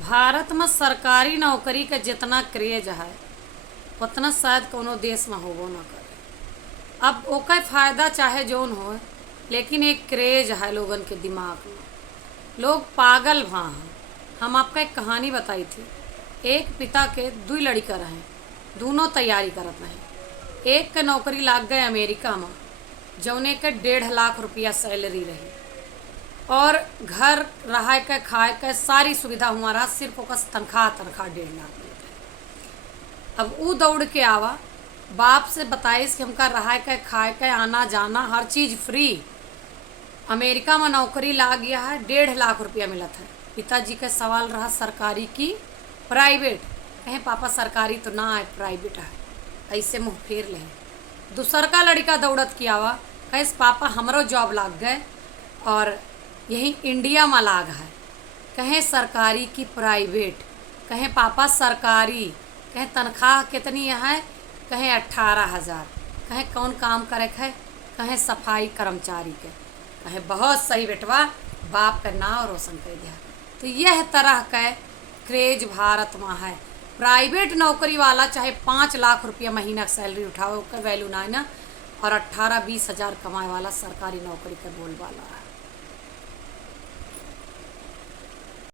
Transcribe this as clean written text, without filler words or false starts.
भारत में सरकारी नौकरी के जितना क्रेज है उतना शायद कोनो देश में होबो ना करे। अब ओकर फायदा चाहे जौन हो, लेकिन एक क्रेज है लोगन के दिमाग में। लोग पागल भा हैं। हम आपका एक कहानी बताई थी। एक पिता के दो लड़का रहे, दोनों तैयारी करत रहे। एक के नौकरी लाग गए अमेरिका में, जौने के 1.5 लाख रुपया सैलरी रही और घर रहा के खाए के सारी सुविधा हुआ रहा, सिर्फ ओकर तनख्वाह 1.5 लाख मिलत रहे। अब वो दौड़ के आवा, बाप से बताइस कि हमका रहा के खाए के आना जाना हर चीज़ फ्री। अमेरिका में नौकरी लाग गया है, 1.5 लाख रुपया मिलत है। पिताजी का सवाल रहा सरकारी की प्राइवेट। कहें पापा सरकारी तो ना है, प्राइवेट है। ऐसे मुँह फेर ले। दूसर का लड़का दौड़त किया आवा, कहे पापा हमरो जॉब लाग गए और यही इंडिया में लाग है। कहें सरकारी की प्राइवेट। कहें पापा सरकारी। कहें तनख्वाह कितनी है? कहें 18,000। कहें कौन काम करे है? कहें सफाई कर्मचारी के। कहें बहुत सही बेटवा, बाप का नाम रोशन कर दिया। तो यह तरह का क्रेज भारत में है। प्राइवेट नौकरी वाला चाहे 5 लाख रुपया महीना सैलरी उठाओ, उसका वैल्यू ना है ना, और 18-20 हज़ार कमाए वाला सरकारी नौकरी का बोल वाला है।